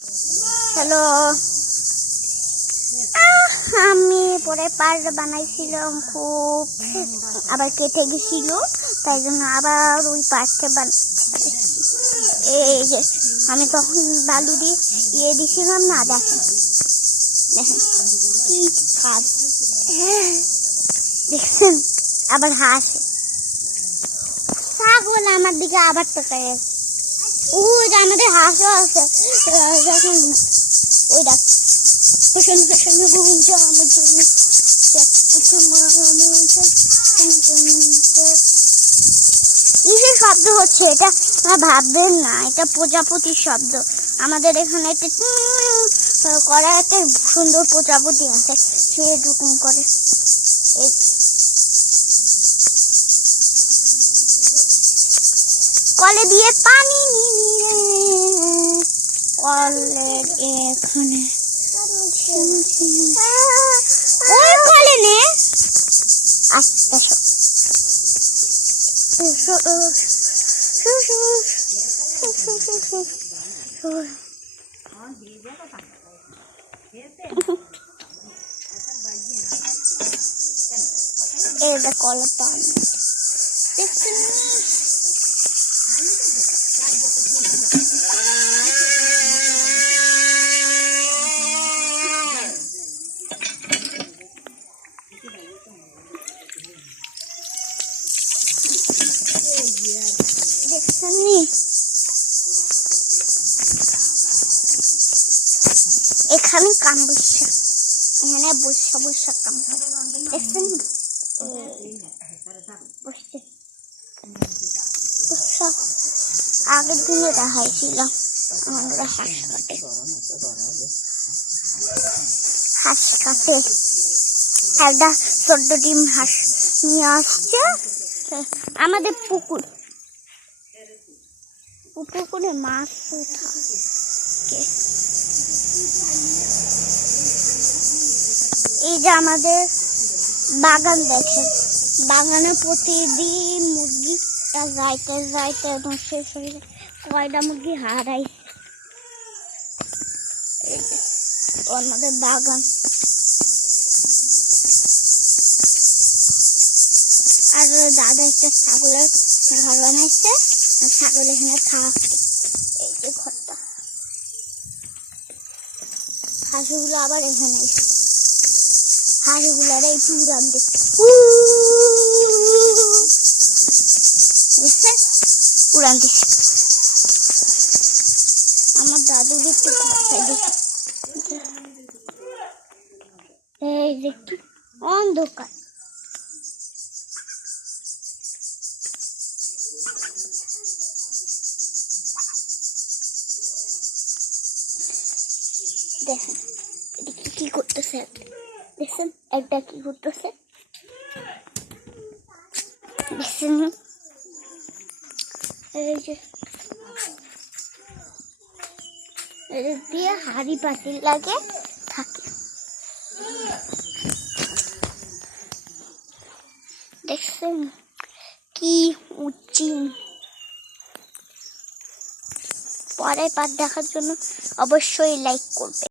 Hello, আমি পরে part বানাইছিলাম, খুব আবার কেটে গেছিল, তাই জন্য আবার ওই পার্টটা বানাচ্ছি। এই যে আমি তখন বালু দিয়ে ইয়ে দিছিলাম না, দেখেন দেখেন কি কাজ দেখছেন। আবার হাসে, ছাগল আমার দিকে আবার তাকায় আছে। ওই যে আমাদের হাঁসও আছে, দেখেন ওই দেখ পেছনে পেছনে ঘুমছে আমার জন্য। কিসের শব্দ হচ্ছে এটা ভাববেন না, এটা প্রজাপতির শব্দ। আমাদের এখানে একটা করা একটা সুন্দর প্রজাপতি আছে, সে এরকম করে। কলে দিয়ে পানি নিয়ে কলের এখানে ওই কলে নে আস্তে এটা কলে পানি দেখছেন। এখানে কাম বসছে, এখানে বসা বসা কাম দেখছেন, বসছে বসা। আগের দিনে দেখাইছিলাম আমাদের হাঁস কাটে একটা ছোট্ট ডিম হাঁস নিয়ে আসছে আমাদের পুকুরে মাছ থাকে। এই যে আমাদের বাগান দেখেন, বাগানে প্রতিদিন মুরগিটা যাইতে যাইতে একদম শেষ হয়ে যায়। কয়টা মুরগি হারাইছে। এই যে আমাদের বাগান, আর দাদা একটা ছাগলের ঘর বানাইছে, ছাগল এখানে থাকে। এই যে ঘরটা, হাঁসগুলো আবার এখানে হাঁসগুলার একটু উড়ান দেখছে, উড়ান দিচ্ছে। আমার দাদুর একটু এই যে একটু অন্ধকার। দেখেন কি করতেছে, দেখছেন একটা কি করতেছে, দেখছেন। এই যে দিয়ে হাড়ি পাতিল লাগে থাকে, দেখছেন কি উঁচি। পরের পার্ট দেখার জন্য অবশ্যই লাইক করবে।